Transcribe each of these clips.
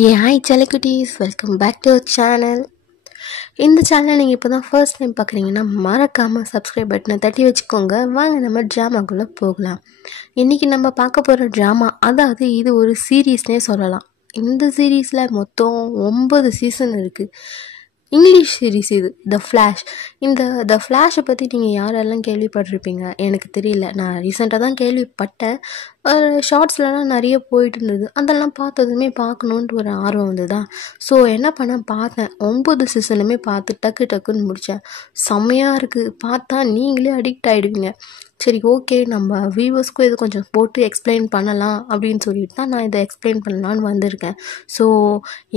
Hi செல்லக்குட்டீஸ், welcome back to our channel. இந்த சேனலை நீங்கள் இப்போ தான் ஃபர்ஸ்ட் டைம் பார்க்குறீங்கன்னா மறக்காமல் சப்ஸ்கிரைப் பட்டனை தட்டி வச்சுக்கோங்க. வாங்க நம்ம ட்ராமாக்குள்ளே போகலாம். இன்றைக்கி நம்ம பார்க்க போகிற ட்ராமா, அதாவது இது ஒரு சீரீஸ்னே சொல்லலாம். இந்த சீரீஸில் மொத்தம் 9 சீசன் இருக்குது. இங்கிலீஷ் சீரீஸ் இது, த ஃப்ளாஷ். இந்த த ஃப்ளாஷை பற்றி நீங்கள் யாரெல்லாம் கேள்விப்பட்டிருப்பீங்க எனக்கு தெரியல. நான் ரீசெண்டாக தான் கேள்விப்பட்டேன். ஷார்ட்ஸ்லலாம் நிறைய போயிட்டு இருந்தது. அதெல்லாம் பார்த்ததுமே பார்க்கணுன்ட்டு ஒரு ஆர்வம் வந்ததா. ஸோ என்ன பண்ணேன், பார்த்தேன். 9 சீசனுமே பார்த்து டக்குன்னு முடித்தேன். செம்மையாக இருக்குது. பார்த்தா நீங்களே அடிக்ட் ஆகிடுவீங்க. சரி, ஓகே, நம்ம வியூவர்ஸ்க்கும் இது கொஞ்சம் போட்டு எக்ஸ்பிளைன் பண்ணலாம் அப்படின்னு சொல்லிட்டு தான் நான் இதை எக்ஸ்பிளைன் பண்ணலான்னு வந்திருக்கேன். ஸோ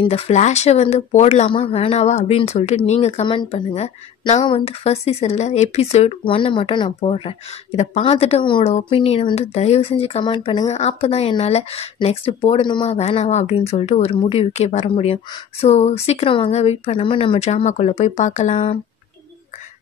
இந்த ஃப்ளாஷை போடலாமா வேணாவா அப்படின்னு சொல்லிட்டு நீங்கள் கமெண்ட் பண்ணுங்கள். நான் ஃபர்ஸ்ட் சீசனில் எபிசோட் 1 மட்டும் நான் போடுறேன். இதை பார்த்துட்டு உங்களோட ஒப்பீனியனை தயவு செஞ்சு கமெண்ட் பண்ணுங்கள். அப்போ தான் என்னால் நெக்ஸ்ட்டு போடணுமா வேணாவா அப்படின்னு சொல்லிட்டு ஒரு முடிவுக்கே வர முடியும். ஸோ சீக்கிரம் வாங்க, வெயிட் பண்ணாமல் நம்ம ட்ராமாக்குள்ளே போய் பார்க்கலாம்.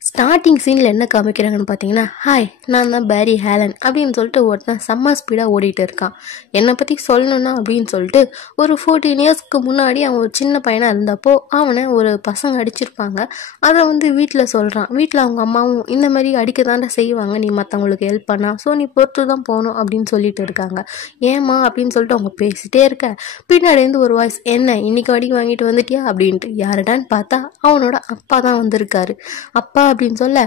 ஸ்டார்டிங் சீனில் என்ன காமிக்கிறாங்கன்னு பார்த்தீங்கன்னா, ஹாய், நான் தான் பேரி ஹேலன் அப்படின்னு சொல்லிட்டு ஒருத்தன் செம்ம ஸ்பீடாக ஓடிட்டு இருக்கான். என்னை பற்றி சொல்லணுன்னா அப்படின்னு சொல்லிட்டு ஒரு 14 இயர்ஸ்க்கு முன்னாடி அவன் ஒரு சின்ன பையனாக இருந்தப்போ அவனை ஒரு பசங்க அடிச்சிருப்பாங்க. அதை வீட்டில் சொல்கிறான். வீட்டில் அவங்க அம்மாவும் இந்த மாதிரி அடிக்க தாண்டா செய்வாங்க, நீ மற்றவங்களுக்கு ஹெல்ப் பண்ணா, ஸோ நீ பொறுத்து தான் போகணும் அப்படின்னு சொல்லிட்டு இருக்காங்க. ஏமா அப்படின்னு சொல்லிட்டு அவங்க பேசிகிட்டே இருக்க, பின்னாடிலேருந்து ஒரு வாய்ஸ், என்ன இன்னைக்கு அடி வாங்கிட்டு வந்துட்டியா அப்படின்ட்டு. யாருடான்னு பார்த்தா அவனோட அப்பா தான் வந்திருக்காரு. அப்பா அப்படின்னு சொல்ல,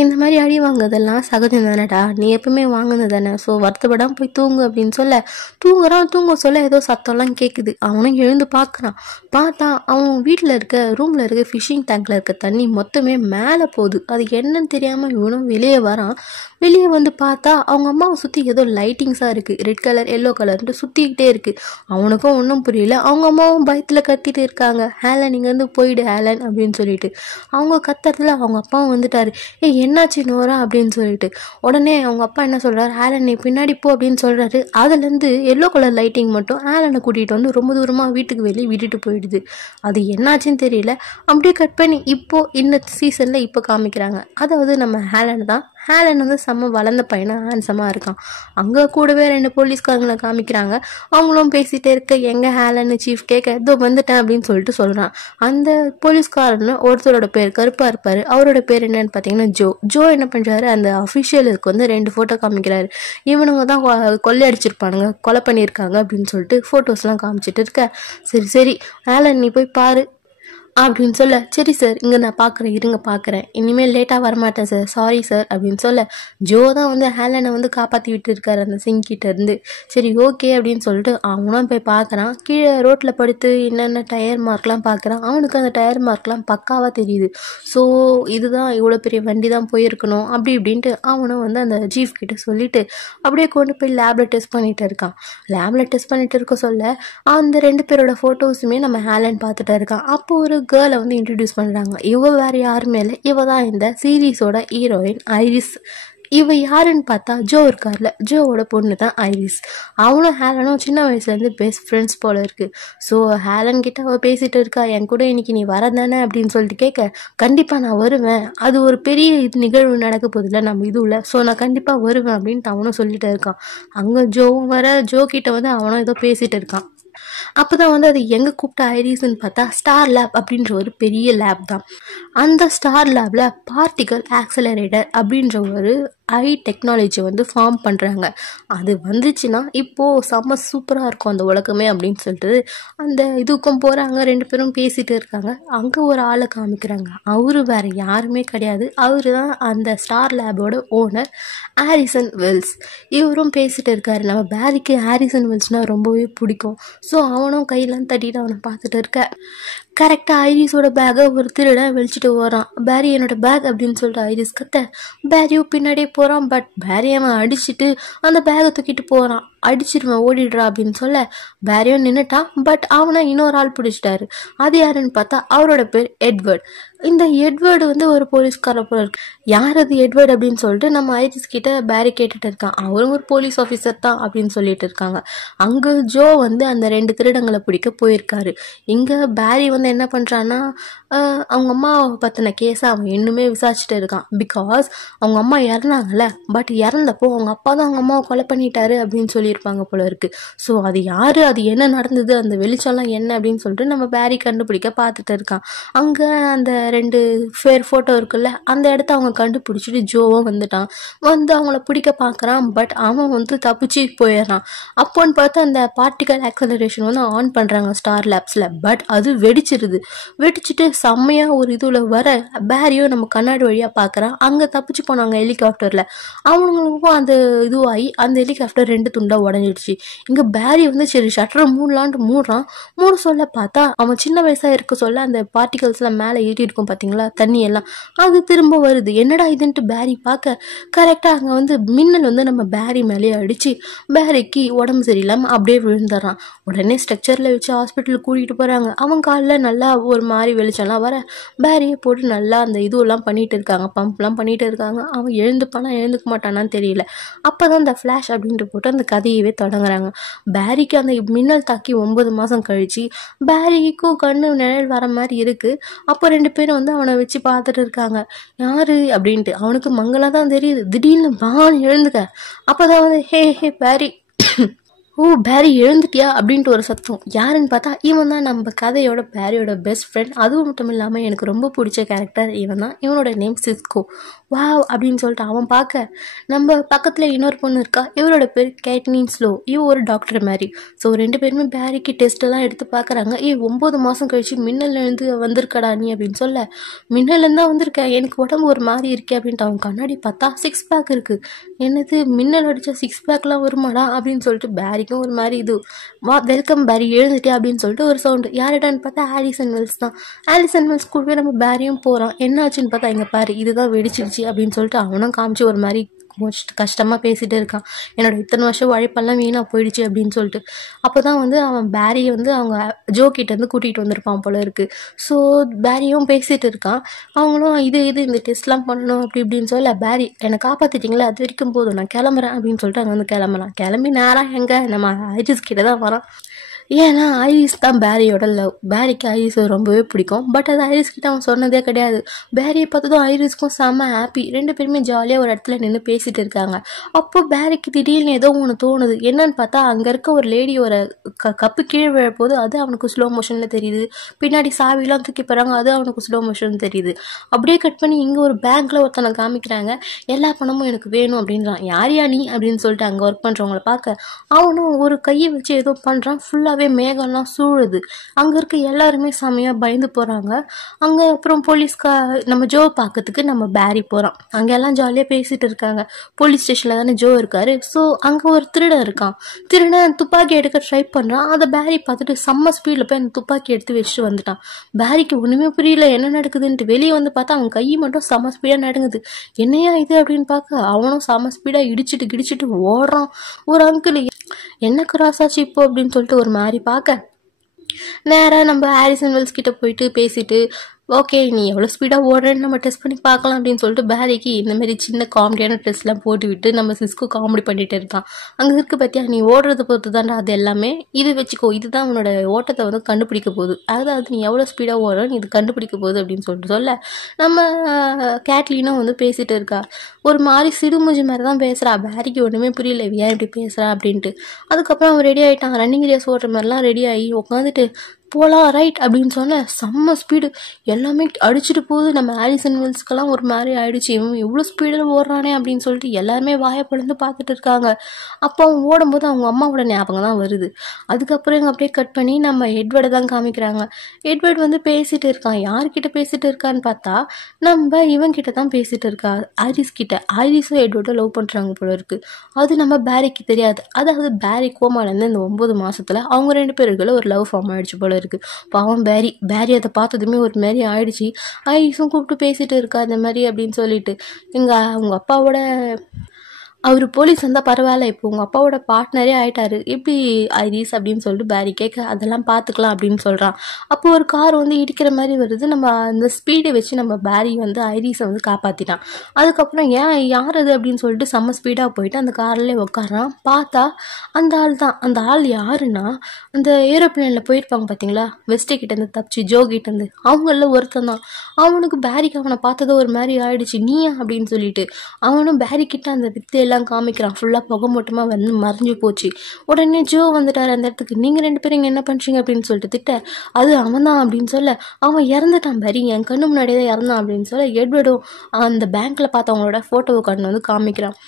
இந்த மாதிரி அடி வாங்குறதெல்லாம் சகஜம் தானேடா, நீ எப்பவுமே வாங்கினது தானே, ஸோ வருத்தப்படாமல் போய் தூங்கு அப்படின்னு சொல்ல, தூங்க சொல்ல ஏதோ சத்தம்லாம் கேட்குது. அவனும் எழுந்து பார்க்குறான். பார்த்தா அவன் வீட்டில் ரூமில் இருக்க ஃபிஷிங் டேங்கில் இருக்க தண்ணி மொத்தமே மேலே போகுது. அது என்னன்னு தெரியாமல் இவனும் வெளியே வரான். வெளியே பார்த்தா அவங்க அம்மாவை சுற்றி ஏதோ லைட்டிங்ஸாக இருக்குது, ரெட் கலர் எல்லோ கலர்ன்ட்டு சுற்றிக்கிட்டே இருக்குது. அவனுக்கும் ஒன்றும் புரியல. அவங்க அம்மாவும் பயத்தில் கத்திட்டு இருக்காங்க, ஹேலன் இங்கேருந்து போயிடு ஹேலன் அப்படின்னு சொல்லிட்டு. அவங்க கத்துறதுல அவங்க அப்பாவும் வந்துட்டாரு. என்னாச்சு நோரா அப்படின்னு சொல்லிட்டு. உடனே அவங்க அப்பா என்ன சொல்றாரு, ஆலன் நீ பின்னாடி போ அப்படின்னு சொல்றாரு. அதுலேருந்து எல்லோ கலர் லைட்டிங் மட்டும் ஆலனை கூட்டிகிட்டு ரொம்ப தூரமாக வீட்டுக்கு வெளியே விட்டுட்டு போயிடுது. அது என்னாச்சுன்னு தெரியல. அப்படியே கட் பண்ணி இப்போ இந்த சீசனில் இப்போ காமிக்கிறாங்க. அதாவது நம்ம ஹேலன் தான். ஹேலன் செம்ம வளர்ந்த பையனாக ஹேண்ட்ஸமாக இருக்கான். அங்கே கூடவே 2 போலீஸ்காரங்களை காமிக்கிறாங்க. அவங்களும் பேசிகிட்டே இருக்க, எங்கே ஹேலன்னு சீஃப் கேட்க, இதோ வந்துட்டேன் அப்படின்னு சொல்லிட்டு சொல்கிறான். அந்த போலீஸ்காரன்னு ஒருத்தரோட பேர் கருப்பாக இருப்பார். அவரோட பேர் என்னன்னு பார்த்தீங்கன்னா ஜோ என்ன பண்ணுறாரு, அந்த அஃபிஷியலுக்கு 2 ஃபோட்டோ காமிக்கிறாரு. இவனுங்க தான் கொள்ளையடிச்சிருப்பானுங்க, கொலை பண்ணியிருக்காங்க அப்படின்னு சொல்லிட்டு ஃபோட்டோஸ்லாம் காமிச்சிட்டு இருக்க. சரி ஹேலன் நீ போய் பாரு அப்படின்னு சொல்ல, சரி சார், இங்கே நான் பார்க்குறேன், இருங்க பார்க்குறேன், இனிமேல் லேட்டாக வரமாட்டேன் சார், சாரி சார் அப்படின்னு சொல்ல, ஜோ தான் ஹேலனை காப்பாற்றி விட்டு இருக்காரு அந்த சிங்கிட்ட இருந்து. சரி ஓகே அப்படின்னு சொல்லிட்டு அவனும் போய் பார்க்குறான். கீழே ரோட்டில் படுத்து என்னென்ன டயர் மார்க்லாம் பார்க்குறான். அவனுக்கு அந்த டயர் மார்க்லாம் பக்காவாக தெரியுது. ஸோ இதுதான், இவ்வளோ பெரிய வண்டி தான் போயிருக்கணும் அப்படி இப்படின்ட்டு அவனும் அந்த சீஃப் கிட்ட சொல்லிட்டு அப்படியே கொண்டு போய் லேபில் டெஸ்ட் பண்ணிட்டு இருக்கான். லேபில் டெஸ்ட் பண்ணிட்டு இருக்க சொல்ல அந்த 2 பேரோட ஃபோட்டோஸுமே நம்ம ஹேலன் பார்த்துட்டு இருக்கான். அப்போ ஒரு கேர்ளை இன்ட்ரடியூஸ் பண்ணுறாங்க. இவ வேற யாருமே இல்லை, இவ தான் இந்த சீரீஸோட ஹீரோயின் ஐரிஸ். இவ யாருன்னு பார்த்தா ஜோ இருக்கார்ல, ஜோவோட பொண்ணு தான் ஐரிஸ். அவளும் ஹேலனும் சின்ன வயசுலேருந்து பெஸ்ட் ஃப்ரெண்ட்ஸ் போல இருக்கு. ஸோ ஹேலன் கிட்ட அவள் பேசிட்டு இருக்கா, என் கூட இன்னைக்கு நீ வரதானே அப்படின்னு சொல்லிட்டு கேட்க, கண்டிப்பாக நான் வருவேன், அது ஒரு பெரிய நிகழ்வு நடக்க போதில்லை நம்ம இதுவில், ஸோ நான் கண்டிப்பாக வருவேன் அப்படின்ட்டு அவனும் சொல்லிட்டு இருக்கான். அங்கே ஜோவும் ஜோ கிட்ட அவனும் ஏதோ பேசிட்டு இருக்கான். அப்போதான் அது எங்கே கூப்பிட்ட ஐரிஸ்ன்னு பார்த்தா ஸ்டார் லேப் அப்படின்ற ஒரு பெரிய லேப் தான். அந்த ஸ்டார் லேபில் பார்ட்டிகல் ஆக்சலரேட்டர் அப்படின்ற ஒரு டெக்னாலஜி ஃபார்ம் பண்ணுறாங்க. அது வந்துச்சுன்னா இப்போது செம்ம சூப்பராக இருக்கும் அந்த உலகமே அப்படின்னு சொல்லிட்டு அந்த இதுக்கும் போகிறாங்க. 2 பேரும் பேசிகிட்டு இருக்காங்க. அங்கே ஒரு ஆளை காமிக்கிறாங்க. அவரு வேறு யாருமே கிடையாது, அவரு தான் அந்த ஸ்டார் லேபோட ஓனர் ஹாரிசன் வெல்ஸ். இவரும் பேசிகிட்டு இருக்காரு. நம்ம பேரிக்கு ஹாரிசன் வெல்ஸ்னால் ரொம்பவே பிடிக்கும். ஸோ அவனும் கையெல்லாம் தட்டிட்டு அவனை பார்த்துட்டு இருக்க, கரெக்டாக ஐரிஸோட பேக்கை ஒரு திருடன் வெளிச்சிட்டு வரான். பேரி என்னோட பேக் அப்படின்னு சொல்லிட்டு ஐரிஸ் கத்த, பேரியும் பின்னாடியே போகிறான். பட் பேரி அவன் அடிச்சுட்டு அந்த பேக்கை தூக்கிட்டு போகிறான். அடிச்சிருவேன் ஓடிடுறா அப்படின்னு சொல்ல பேரியும் நின்றுட்டான். பட் அவனை இன்னொரு ஆள் பிடிச்சிட்டாரு. அது யாருன்னு பார்த்தா அவரோட பேர் எட்வர்ட். இந்த எட்வர்டு ஒரு போலீஸ்கார போல இருக்கு. யார் அது எட்வர்ட் அப்படின்னு சொல்லிட்டு நம்ம ஐரிஸ் கிட்ட பேரி கேட்டுட்டு இருக்கான். அவரும் ஒரு போலீஸ் ஆஃபீஸர் தான் அப்படின்னு சொல்லிட்டு இருக்காங்க. அங்கே ஜோ அந்த 2 திருடங்களை பிடிக்க போயிருக்காரு. இங்கே பேரி என்ன பண்ணுறான்னா, அவங்க அம்மா பற்றின கேஸை அவன் இன்னுமே விசாரிச்சுட்டு இருக்கான். பிகாஸ் அவங்க அம்மா இறந்தாங்கல்ல, பட் இறந்தப்போ அவங்க அப்பா தான் அவங்க அம்மாவை கொலை பண்ணிட்டாரு அப்படின்னு சொல்லியிருப்பாங்க போல இருக்கு. ஸோ அது யாரு, அது என்ன நடந்தது, அந்த வெளிச்சம்லாம் என்ன அப்படின்னு சொல்லிட்டு நம்ம பேரி கண்டுபிடிக்க பார்த்துட்டு இருக்கான். அங்கே அந்த 2 பேர் ஃபோட்டோ இருக்குல்ல, அந்த இடத்த அவங்க கண்டுபிடிச்சிட்டு ஜோவும் வந்துட்டான். வந்து அவங்கள பிடிக்க பார்க்குறான். பட் அவன் வந்து தப்பிச்சு போயிடுறான். அப்போன்னு பார்த்து அந்த பார்ட்டிகல் ஆக்சலரேஷன் வந்து ஆன் பண்ணுறாங்க ஸ்டார் லேப்ஸில். பட் அது வெடிச்சிருது. வெடிச்சிட்டு செம்மையாக ஒரு இதில் வர பேரியும் நம்ம கண்ணாடி வழியாக பார்க்குறான். அங்கே தப்பிச்சு போனாங்க ஹெலிகாப்டரில். அவங்களுக்கும் அந்த இதுவாகி அந்த ஹெலிகாப்டர் 2 துண்டாக உடஞ்சிடுச்சு. இங்கே பேரி வந்து சரி ஷட்டரை மூடலான்ட்டு மூடுறான். மூட சொல்ல பார்த்தா அவன் சின்ன வயசாக இருக்க சொல்ல அந்த பார்ட்டிகல்ஸ்லாம் மேலே ஏறி இருக்கும் பார்த்தீங்களா, தண்ணி எல்லாம், அது திரும்ப வருது. என்னடா இதுன்ட்டு பேரி பார்க்க கரெக்டாக அங்கே வந்து மின்னல் வந்து நம்ம பேரி மேலேயே அடித்து பேரிக்கு உடம்பு சரியில்லாமல் அப்படியே விழுந்துடுறான். உடனே ஸ்ட்ரக்சரில் வச்சு ஹாஸ்பிட்டலுக்கு கூட்டிகிட்டு போகிறாங்க. அவன் காலில் நல்லா ஒரு மாதிரி வெளிச்சம்லாம் வர பேரியை போட்டு நல்லா அந்த இதுவெல்லாம் பண்ணிகிட்டு இருக்காங்க, பம்ப்லாம் பண்ணிகிட்டு இருக்காங்க. அவன் எழுந்துப்பானா எழுந்துக்க மாட்டானான்னு தெரியல. அப்போ தான் இந்த ஃப்ளாஷ் அப்படின்ட்டு போட்டு அந்த கதையவே தொடங்குறாங்க. பேரிக்கு அந்த மின்னல் தாக்கி 9 மாதம் கழிச்சு பேரிக்கும் கண்ணு நிழல் வர மாதிரி இருக்குது. அப்போ 2 பேரும் வந்து அவனை வச்சு பார்த்துட்டு இருக்காங்க, யாரு அப்படின்ட்டு. அவனுக்கு மங்களாக தான் தெரியுது. திடீர்னு பான் எழுந்துக்க. அப்போ தான் வந்து ஹே ஹே பேரி, ஓ பேரி எழுந்துட்டியா அப்படின்ட்டு ஒரு சத்தம். யாருன்னு பார்த்தா இவன் தான் நம்ம கதையோட பேரியோட பெஸ்ட் ஃப்ரெண்ட். அதுவும் மட்டும் இல்லாமல் எனக்கு ரொம்ப பிடிச்ச கேரக்டர் இவன் தான். இவனோட நேம் சிஸ்கோ. வாவ் அப்படின்னு சொல்லிட்டு அவன் பார்க்க நம்ம பக்கத்தில் இன்னொரு பொண்ணு இருக்கா, இவரோட பேர் கேட்னின் ஸ்லோ. இவ ஒரு டாக்டர் மாதிரி. ஸோ 2 பேருமே பேரிக்கு டெஸ்ட்டெல்லாம் எடுத்து பார்க்குறாங்க. 9 மாதம் கழிச்சு மின்னல் எழுந்து வந்திருக்கடா நீ அப்படின்னு சொல்ல, மின்னல் தான் வந்திருக்கேன், எனக்கு உடம்பு ஒரு மாதிரி இருக்கே அப்படின்ட்டு அவன் கண்ணாடி பார்த்தா 6 பேக் இருக்குது. என்னது மின்னல் அடித்தா 6 பேக்லாம் வருமாடா அப்படின்னு சொல்லிட்டு பேரிக்கும் ஒரு மாதிரி இது, வா வெல்கம் பேரி எழுந்துட்டே அப்படின்னு சொல்லிட்டு ஒரு சவுண்டு. யாரிடான்னு பார்த்தா ஆலிசன் வெல்ஸ் தான். ஆலிசன் வெல்ஸ் கூடவே நம்ம பேரியும் போகிறான். என்ன ஆச்சுன்னு பார்த்தா இங்கே பாரு இதுதான் வெடிச்சிருச்சு அப்படின்னு சொல்லிட்டு அவனும் காமிச்சு ஒரு மாதிரி கஷ்டமாக பேசிகிட்டு இருக்கான். என்னோட இத்தனை வருஷம் உழைப்பெல்லாம் வீணாக போயிடுச்சு அப்படின்னு சொல்லிட்டு. அப்போ தான் வந்து அவன் பேரியை வந்து அவங்க ஜோ கிட்டேருந்து கூட்டிகிட்டு வந்திருப்பான் போல இருக்குது. ஸோ பேரியும் பேசிகிட்டு இருக்கான். அவங்களும் இது இந்த டெஸ்ட்லாம் பண்ணணும் அப்படி இப்படின்னு சொல்ல, பேரி என்னை காப்பாற்றிட்டிங்களே அது வரைக்கும் போதும், நான் கிளம்புறேன் அப்படின்னு சொல்லிட்டு அங்கே வந்து கிளம்புறான். கிளம்பி நேராக எங்கே நம்ம ஐரிஸ் கிட்ட தான் வரான். ஏன்னா ஐரிஸ் தான் பேரியோட லவ். பேரிக்கு ஐரிஸ் ரொம்பவே பிடிக்கும். பட் அது ஐரிஸ் கிட்ட அவன் சொன்னதே கிடையாது. பேரியை பார்த்ததும் ஐரிஸ்க்கும் செம்ம ஹாப்பி. 2 பேருமே ஜாலியாக ஒரு இடத்துல நின்று பேசிகிட்டு இருக்காங்க. அப்போ பேரிக்கு திடீர்னு ஏதோ ஒன்று தோணுது. என்னன்னு பார்த்தா அங்கே இருக்க ஒரு லேடியோட கப்பு கீழே விழப்போது அது அவனுக்கு ஸ்லோ மோஷனில் தெரியுது. பின்னாடி சாவிலாம் தூக்கி போகிறாங்க, அது அவனுக்கு ஸ்லோ மோஷன் தெரியுது. அப்படியே கட் பண்ணி இங்கே ஒரு பேங்க்கில் ஒருத்தனை காமிக்கிறாங்க. எல்லா பணமும் எனக்கு வேணும் அப்படின்றான். யார் நீ அப்படின்னு சொல்லிட்டு அங்கே ஒர்க் பண்ணுறவங்கள பார்க்க அவனும் ஒரு கையை வச்சு ஏதோ பண்ணுறான். ஃபுல்லாகவே மேகம்லாம் சூழுது. அங்கே இருக்க எல்லாருமே செமையாக பயந்து போகிறாங்க. அங்கே அப்புறம் நம்ம ஜோ பார்க்கறதுக்கு நம்ம பேரி போகிறான். அங்கே எல்லாம் ஜாலியாக பேசிகிட்டு இருக்காங்க. போலீஸ் ஸ்டேஷனில் தானே ஜோ இருக்காரு. ஸோ அங்கே ஒரு திருடன் இருக்கான். திருடன் துப்பாக்கி எடுக்க ட்ரை பண்ணுறான். அதை பேரி பார்த்துட்டு செம்ம ஸ்பீடில் போய் அந்த துப்பாக்கி எடுத்து வச்சுட்டு வந்துட்டான். பேரிக்கு ஒன்றுமே புரியல என்ன நடக்குதுன்ட்டு. வெளியே வந்து பார்த்தா அவன் கை மட்டும் செம்ம ஸ்பீடாக நடுங்குது. என்னையா இது அப்படின்னு பார்க்க அவனும் செம்ம ஸ்பீடாக இடிச்சிட்டு ஓடுறான். ஒரு அங்கிள் என்ன கிராஸ் ஆச்சு இப்போ அப்படின்னு சொல்லிட்டு ஒரு மாதிரி பார்க்க நேராக நம்ம ஹாரிசன் வெல்ஸ் கிட்ட போயிட்டு பேசிட்டு, ஓகே நீ எவ்வளோ ஸ்பீடாக ஓடுறேன்னு நம்ம டெஸ்ட் பண்ணி பார்க்கலாம் அப்படின்னு சொல்லிட்டு பேரிக்கு இந்தமாரி சின்ன காமெடியான டெஸ்ட்லாம் போட்டு விட்டு நம்ம சிஸ்கோ காமெடி பண்ணிகிட்டு இருக்கான். அங்கே இருக்கு பார்த்தியா, நீ ஓடுறத பொறுத்து தான்டா அது எல்லாமே, இது வச்சுக்கோ, இதுதான் உன்னோட ஓட்டத்தை வந்து கண்டுபிடிக்க போகுது, அதாவது நீ எவ்வளோ ஸ்பீடாக ஓடுறன்னு இது கண்டுபிடிக்க போகுது அப்படின்னு சொல்லிட்டு சொல்ல நம்ம கேட்லினும் வந்து பேசிகிட்டு இருக்கா. ஒரு மாதிரி சிடுமுஜி மாதிரி தான் பேசுகிறா. பேரிக்கு ஒன்றுமே புரியல ஏன் இப்படி பேசுகிறா அப்படின்ட்டு. அதுக்கப்புறம் அவன் ரெடி ஆகிட்டான். ரன்னிங் ரேஸ் ஓடுற மாதிரிலாம் ரெடி ஆகி உட்காந்துட்டு போகலாம் ரைட் அப்படின்னு சொன்ன செம்ம ஸ்பீடு எல்லாமே அடிச்சுட்டு போகுது. நம்ம ஆலிசன் வெல்ஸ்க்கெல்லாம் ஒரு மாதிரி ஆயிடுச்சு. இவன் எவ்வளோ ஸ்பீடில் ஓடுறானே அப்படின்னு சொல்லிட்டு எல்லாருமே வாயப்படந்து பார்த்துட்டு இருக்காங்க. அப்போ அவன் ஓடும்போது அவங்க அம்மாவோட ஞாபகம் தான் வருது. அதுக்கப்புறம் இங்கே அப்படியே கட் பண்ணி நம்ம எட்வர்டை தான் காமிக்கிறாங்க. எட்வர்ட் வந்து பேசிகிட்டு இருக்கான். யார்கிட்ட பேசிகிட்டு இருக்கான்னு பார்த்தா நம்ம இவன்கிட்ட தான் பேசிகிட்டு இருக்கா, ஐரிஸ் கிட்ட. ஐரிஸும் எட்வர்டும் லவ் பண்ணுறாங்க போல இருக்குது. அது நம்ம பேரிக்கு தெரியாது. அதாவது பேரி கோமாலேருந்து இந்த 9 மாதத்தில் அவங்க 2 பேருக்குள்ள ஒரு லவ் ஃபார்ம் ஆகிடுச்சு போல இருக்கு. பாவம் பேரி அதை பார்த்ததுமே ஒரு மாதிரி ஆயிடுச்சு. ஐரிஸும் கூப்பிட்டு பேசிட்டு இருக்கா இந்த மாதிரி அப்படின்னு சொல்லிட்டு. அவங்க அப்பாவோட அவர் போலீஸ் வந்தால் பரவாயில்ல, இப்போ உங்கள் அப்பாவோட பார்ட்னரே ஆகிட்டாரு, எப்படி ஐரிஸ் அப்படின்னு சொல்லிட்டு பேரி கேட்க அதெல்லாம் பார்த்துக்கலாம் அப்படின்னு சொல்கிறான். அப்போ ஒரு கார் வந்து இடிக்கிற மாதிரி வருது. நம்ம அந்த ஸ்பீடை வச்சு நம்ம பேரி வந்து ஐரிஸை வந்து காப்பாற்றிட்டான். அதுக்கப்புறம் யார் அது அப்படின்னு சொல்லிட்டு செம்ம ஸ்பீடாக போயிட்டு அந்த கார்லேயே உட்காரான். பார்த்தா அந்த ஆள் தான். அந்த ஆள் யாருன்னா அந்த ஏரோப்ளேனில் போயிருப்பாங்க பார்த்தீங்களா, வெஸ்ட்டு கிட்டேருந்து தப்பிச்சு ஜோ கிட்டேருந்து, அவங்களில் ஒருத்தன் தான். அவனுக்கு பேரிக்கு அவனை பார்த்ததோ ஒரு மாதிரி ஆயிடுச்சு. நீயா அப்படின்னு சொல்லிட்டு அவனும் பேரி கிட்ட அந்த வித்தையெல்லாம் வீடெல்லாம் காமிக்கிறான். ஃபுல்லாக புகை மூட்டமாக வந்து மறைஞ்சு போச்சு. உடனே ஜோ வந்துட்டார் அந்த இடத்துக்கு. நீங்கள் 2 பேரும் இங்கே என்ன பண்ணுறீங்க அப்படின்னு சொல்லிட்டு திட்ட, அது அவன் தான் அப்படின்னு சொல்ல, அவன் இறந்துட்டான் பாரி, என் கண்ணு முன்னாடியே தான் இறந்தான் அப்படின்னு சொல்ல, எட்வர்டும் அந்த பேங்க்கில் பார்த்தவங்களோட ஃபோட்டோவை கண்ணு வந்து காமிக்கிறான்.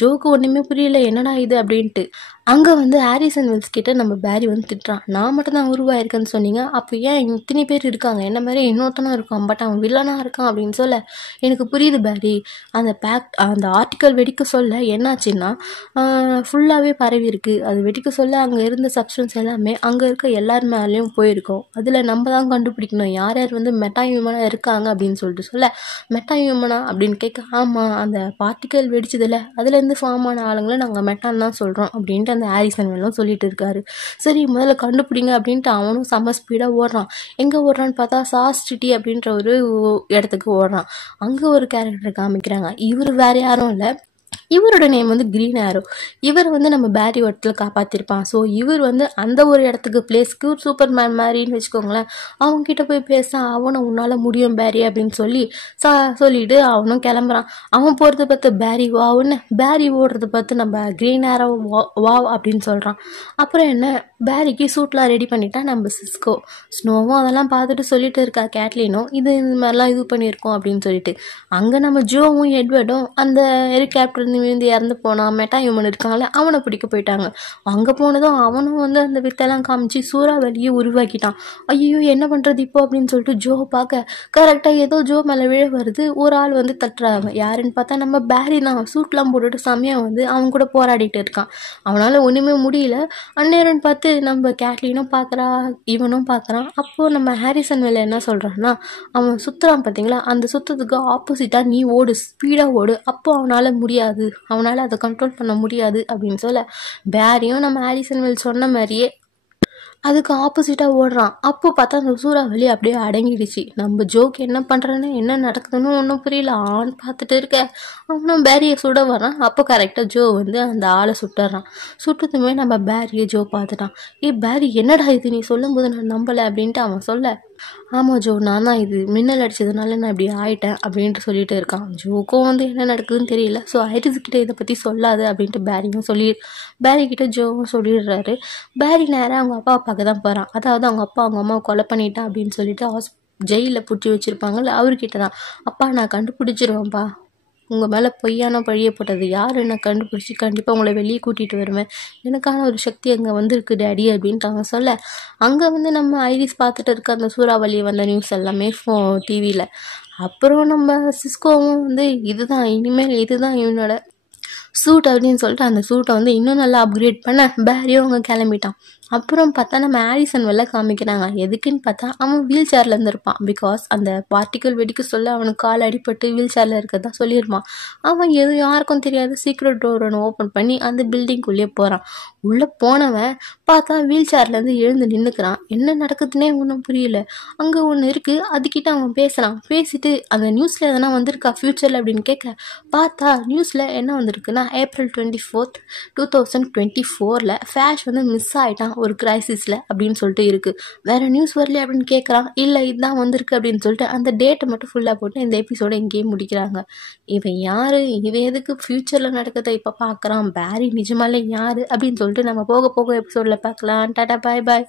ஜோக்கு ஒன்றுமே புரியல, என்னடா இது அப்படின்ட்டு. அங்கே வந்து ஹாரிசன் வெல்ஸ் கிட்ட நம்ம பேரி வந்து திட்டுறான். நான் மட்டும் தான் உருவாயிருக்கேன்னு சொன்னீங்க, அப்போ ஏன் இத்தனை பேர் இருக்காங்க, என்ன மாதிரி இன்னொருத்தனும் இருக்கான், பட் அவன் வில்லனாக இருக்கான் அப்படின்னு சொல்ல, எனக்கு புரியுது பேரி, அந்த ஆர்டிக்கல் வெடிக்க சொல்ல என்னாச்சுன்னா ஃபுல்லாகவே பரவி இருக்கு. அது வெடிக்க சொல்ல அங்கே இருந்த சப்ஸ்டன்ஸ் எல்லாமே அங்கே இருக்க எல்லார் மேலேயும் போயிருக்கோம். அதில் நம்ம தான் கண்டுபிடிக்கணும் யார் யார் வந்து மெட்டா ஹியூமனாக இருக்காங்க அப்படின்னு சொல்லிட்டு சொல்ல, மெட்டா ஹியூமனா அப்படின்னு கேட்க, ஆமாம் அந்த பார்ட்டிக்கல் வெடிச்சதில்ல அதுலேருந்து ஃபார்ம் ஆன ஆளுங்களை நாங்கள் மெட்டான்னு தான் சொல்கிறோம் அப்படின்ட்டு அந்த ஹாரிசன் வெல்லும் சொல்லிட்டு இருக்காரு. சரி முதல்ல கண்டுபிடிங்க அப்படின்ட்டு அவனும் செம்ம ஸ்பீடாக ஓடுறான். எங்கே ஓடுறான்னு பார்த்தா சாஸ் சிட்டி அப்படின்ற ஒரு இடத்துக்கு ஓடுறான். அங்கே ஒரு கேரக்டர் காமிக்கிறாங்க. இவர் வேற யாரும் இல்லை, இவரோட நேம் வந்து கிரீன் ஆரோ. இவர் வந்து நம்ம பேரி இடத்துல காப்பாற்றிருப்பான். ஸோ இவர் வந்து அந்த ஒரு இடத்துக்கு பிளேஸ்க்கு சூப்பர்மேன் மாதிரின்னு வச்சுக்கோங்களேன். அவங்ககிட்ட போய் பேச, அவனும் உன்னால் முடியும் பேரி அப்படின்னு சொல்லிட்டு அவனும் கிளம்புறான். அவன் போகிறத பார்த்து பேரி வாவுன்னு, பேரி ஓடுறத பார்த்து நம்ம கிரீன் ஆரோ வாவ் அப்படின்னு சொல்கிறான். அப்புறம் என்ன, பேரிக்கு சூட்லாம் ரெடி பண்ணிட்டா நம்ம சிஸ்கோ. ஸ்னோவும் அதெல்லாம் பார்த்துட்டு சொல்லிட்டு இருக்கா கேட்லினும், இந்த மாதிரிலாம் இது பண்ணியிருக்கோம் அப்படின்னு சொல்லிட்டு. அங்கே நம்ம ஜோவும் எட்வர்டும் அந்த ஹெலிகாப்டர் விழுந்து இறந்து போனான் மெட்டா ஹியூமன் இருக்காங்கல்ல, அவனை பிடிக்க போயிட்டாங்க. அங்கே போனதும் அவனும் வந்து அந்த வித்தெல்லாம் காமிச்சு சூறாவளியை உருவாக்கிட்டான். ஐயோ என்ன பண்ணுறது இப்போ அப்படின்னு சொல்லிட்டு ஜோ பார்க்க, கரெக்டாக ஏதோ ஜோ மேலே விழ வருது. ஒரு ஆள் வந்து தட்டுறாங்க. யாருன்னு பார்த்தா நம்ம பேரி தான். சூட்லாம் போட்டுட்டு செம்மையாக வந்து அவன் கூட போராடிட்டு இருக்கான். அவனால் ஒன்றுமே முடியல. அந்நேரம்னு பார்த்து நம்ம கேட்லினும் பார்க்குறா, இவனும் பார்க்குறான். அப்போது நம்ம ஹாரிசன் வெல் என்ன சொல்கிறான்னா, அவன் சுற்றுறான் பார்த்தீங்களா, அந்த சுற்றத்துக்கு ஆப்போசிட்டாக நீ ஓடு, ஸ்பீடாக ஓடு, அப்போ அவனால் முடியாது, அவனால் அதை கண்ட்ரோல் பண்ண முடியாது அப்படின்னு சொல்ல, பேரியும் நம்ம ஹாரிசன் வெல் சொன்ன மாதிரியே அதுக்கு ஆப்போசிட்டாக ஓடுறான். அப்போ பார்த்தா அந்த சூறாவளி அப்படியே அடங்கிடுச்சு. நம்ம ஜோக்கு என்ன பண்ணுறேன்னு என்ன நடக்குதுன்னு ஒன்றும் புரியல. ஆன் பார்த்துட்டு இருக்க, அவனும் பேரியை சுட வரான். அப்போ கரெக்டாக ஜோ வந்து அந்த ஆளை சுட்டுறான். சுட்டதுமே நம்ம பேரியை ஜோ பார்த்துட்டான். பேரி என்னடா இது, நீ சொல்லும் போது நான் நம்பலை அப்படின்ட்டு அவன் சொல்ல, ஆமாம் ஜோ நான் தான், இது மின்னல் அடித்ததுனால நான் இப்படி ஆயிட்டேன் அப்படின்ட்டு சொல்லிட்டு இருக்கான். ஜோக்கும் வந்து என்ன நடக்குதுன்னு தெரியல. ஸோ ஐரிஸ்கிட்ட இதை பற்றி சொல்லாது அப்படின்ட்டு பேரிக்கிட்ட ஜோவும் சொல்லிடுறாரு. பேரி நேராக அவங்க அப்பா பார்க்க தான் போகிறான். அதாவது அவங்க அப்பா அவங்க அம்மாவை கொலை பண்ணிட்டான் அப்படின்னு சொல்லிட்டு ஜெயிலில் பிடிச்சி வச்சுருப்பாங்கல்ல, அவர்கிட்ட தான். அப்பா நான் கண்டுபிடிச்சிருவேன்ப்பா, உங்கள் மேலே பொய்யான பழிய போட்டது யார், நான் கண்டுபிடிச்சி கண்டிப்பாக உங்களை வெளியே கூட்டிகிட்டு வருவேன், எனக்கான ஒரு சக்தி அங்கே வந்திருக்கு டேடி அப்படின்ட்டு அவங்க சொல்ல, அங்கே வந்து நம்ம ஐரிஸ் பார்த்துட்டு இருக்க அந்த சூறாவளி வந்த நியூஸ் எல்லாமே டிவியில். அப்புறம் நம்ம சிஸ்கோவும் வந்து இதுதான் இனிமேல் இதுதான் இவனோட சூட் அப்படின்னு சொல்லிட்டு அந்த சூட்டை வந்து இன்னும் நல்லா அப்கிரேட் பண்ண பேரியும் அவங்க கிளம்பிட்டான். அப்புறம் பார்த்தா நம்ம ஹாரிசன் வெல்ல காமிக்கிறாங்க. எதுக்குன்னு பார்த்தா அவன் வீல் சேரில் இருந்திருப்பான். பிகாஸ் அந்த பார்ட்டிக்கல் வெடிக்க சொல்ல அவனுக்கு கால் அடிபட்டு வீல் சேரில் இருக்கிறதா சொல்லியிருப்பான். அவன் எதுவும் யாருக்கும் தெரியாது சீக்ரெட் டோர் ஒன்று ஓப்பன் பண்ணி அந்த பில்டிங்குள்ளே போகிறான். உள்ளே போனவன் பார்த்தா வீல் சேர்லேருந்து எழுந்து நின்றுக்கிறான். என்ன நடக்குதுன்னே ஒன்றும் புரியல. அங்கே ஒன்று இருக்குது, அதுக்கிட்ட அவன் பேசுகிறான். பேசிட்டு அந்த நியூஸில் எதனா வந்திருக்கா ஃப்யூச்சரில் அப்படின்னு கேட்க, பார்த்தா நியூஸில் என்ன வந்திருக்குன்னா April 24th 2024 ஃப்ளாஷ் வந்து மிஸ் ஆகிட்டான் ஒரு கிரைசிஸில் அப்படின்னு சொல்லிட்டு இருக்குது. வேறு நியூஸ் வரல அப்படின்னு கேட்குறான். இல்லை இதுதான் வந்திருக்கு அப்படின்னு சொல்லிட்டு அந்த டேட்டை மட்டும் ஃபுல்லாக போட்டு இந்த எபிசோட இங்கேயே முடிக்கிறாங்க. இவன் யார், இவன் எதுக்கு ஃப்யூச்சரில் நடக்கிறத இப்போ பார்க்குறான், பேரி நிஜமாலே யார் அப்படின்னு சொல்லிட்டு நம்ம போக போக எபிசோடில் பார்க்கலாம். டாடா பாய் பாய்.